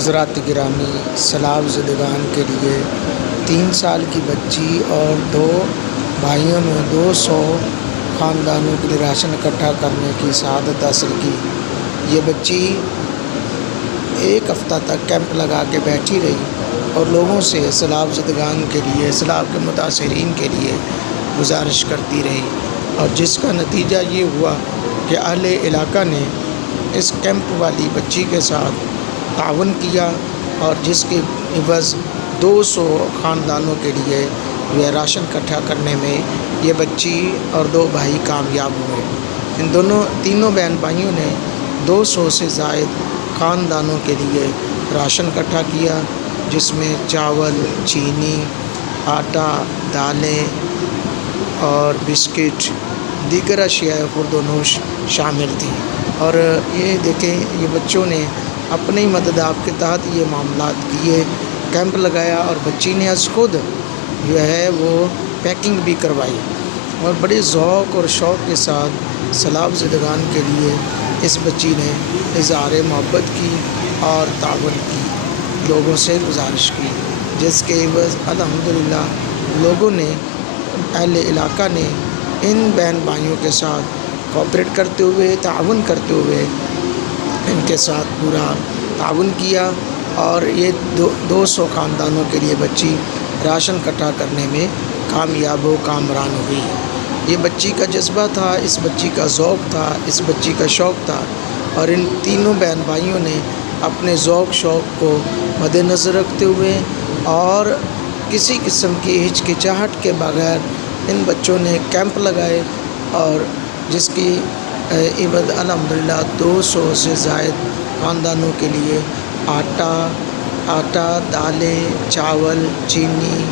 حضرات گرامی، سیلاب زدگان کے لیے 3 سال کی بچی اور 2 بھائیوں نے 200 خاندانوں کے لیے راشن اکٹھا کرنے کی سعادت حاصل کی۔ یہ بچی 1 ہفتہ تک کیمپ لگا کے بیٹھی رہی اور لوگوں سے سیلاب زدگان کے لیے، سیلاب کے متاثرین کے لیے گزارش کرتی رہی، اور جس کا نتیجہ یہ ہوا کہ اہل علاقہ نے اس کیمپ والی بچی کے ساتھ تعاون کیا، اور جس کے عوض 200 خاندانوں کے لیے یہ راشن اکٹھا کرنے میں یہ بچی اور 2 بھائی کامیاب ہوئے۔ ان تینوں بہن بھائیوں نے 200 سے زائد خاندانوں کے لیے راشن اکٹھا کیا، جس میں چاول، چینی، آٹا، دالیں اور بسکٹ، دیگر اشیاء خورد و نوش شامل تھیں۔ اور یہ دیکھیں، یہ بچوں نے اپنی مدد آپ کے تحت یہ معاملات کیے، کیمپ لگایا، اور بچی نے از خود جو ہے وہ پیکنگ بھی کروائی، اور بڑے ذوق اور شوق کے ساتھ سیلاب زدگان کے لیے اس بچی نے اظہار محبت کی اور تعاون کی، لوگوں سے گزارش کی، جس کے عوض الحمدللہ لوگوں نے، اہل علاقہ نے ان بہن بھائیوں کے ساتھ کوآپریٹ کرتے ہوئے، تعاون کرتے ہوئے ان کے ساتھ پورا تعاون کیا، اور یہ 200 خاندانوں کے لیے بچی راشن اکٹھا کرنے میں کامیاب و کامران ہوئی۔ یہ بچی کا جذبہ تھا، اس بچی کا ذوق تھا، اس بچی کا شوق تھا، اور ان تینوں بہن بھائیوں نے اپنے ذوق شوق کو مد نظر رکھتے ہوئے اور کسی قسم کی ہچکچاہٹ کے بغیر ان بچوں نے کیمپ لگائے، اور جس کی عوض الحمدللہ 200 سے زائد خاندانوں کے لیے آٹا، دالیں، چاول، چینی،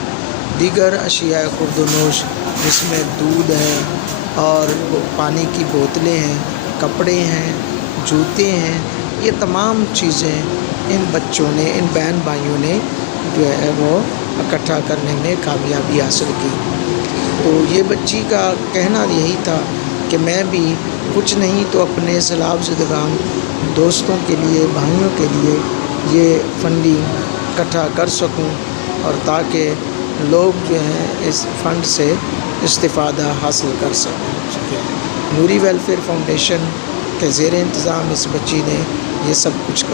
دیگر اشیاء خورد و نوش، جس میں دودھ ہے اور پانی کی بوتلیں ہیں، کپڑے ہیں، جوتے ہیں، یہ تمام چیزیں ان بچوں نے، ان بہن بھائیوں نے جو ہے وہ اکٹھا کرنے میں کامیابی حاصل کی۔ تو یہ بچی کا کہنا یہی تھا کہ میں بھی کچھ نہیں تو اپنے سیلاب زدگان دوستوں کے لیے، بھائیوں کے لیے یہ فنڈنگ اکٹھا کر سکوں، اور تاکہ لوگ جو ہیں اس فنڈ سے استفادہ حاصل کر سکیں۔ نوری ویلفیئر فاؤنڈیشن کے زیر انتظام اس بچی نے یہ سب کچھ